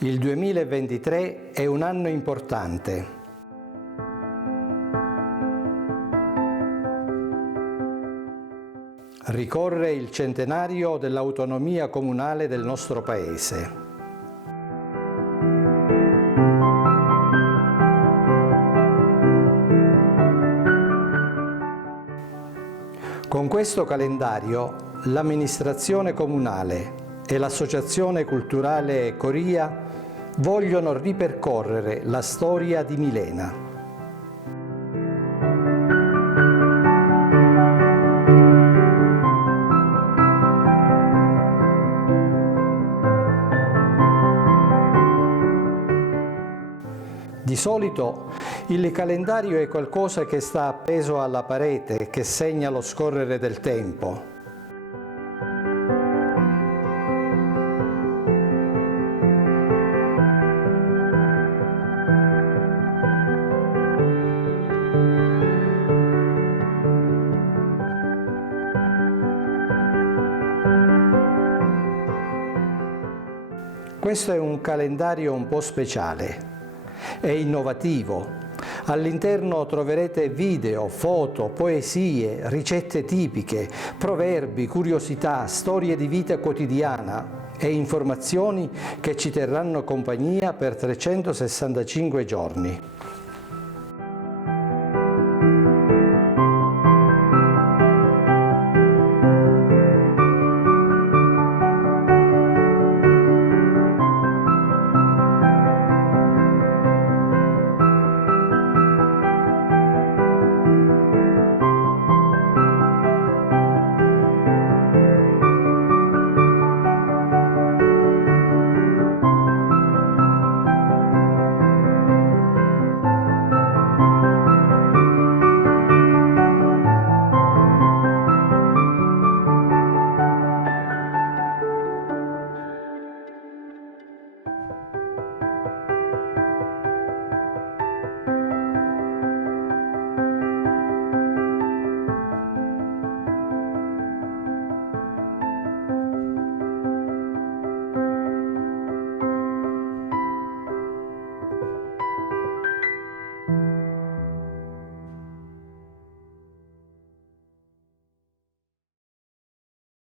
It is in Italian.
Il 2023 è un anno importante. Ricorre il centenario dell'autonomia comunale del nostro Paese. Con questo calendario l'amministrazione comunale e l'associazione culturale Coria vogliono ripercorrere la storia di Milena. Di solito il calendario è qualcosa che sta appeso alla parete, che segna lo scorrere del tempo. Questo è un calendario un po' speciale. È innovativo. All'interno troverete video, foto, poesie, ricette tipiche, proverbi, curiosità, storie di vita quotidiana e informazioni che ci terranno compagnia per 365 giorni.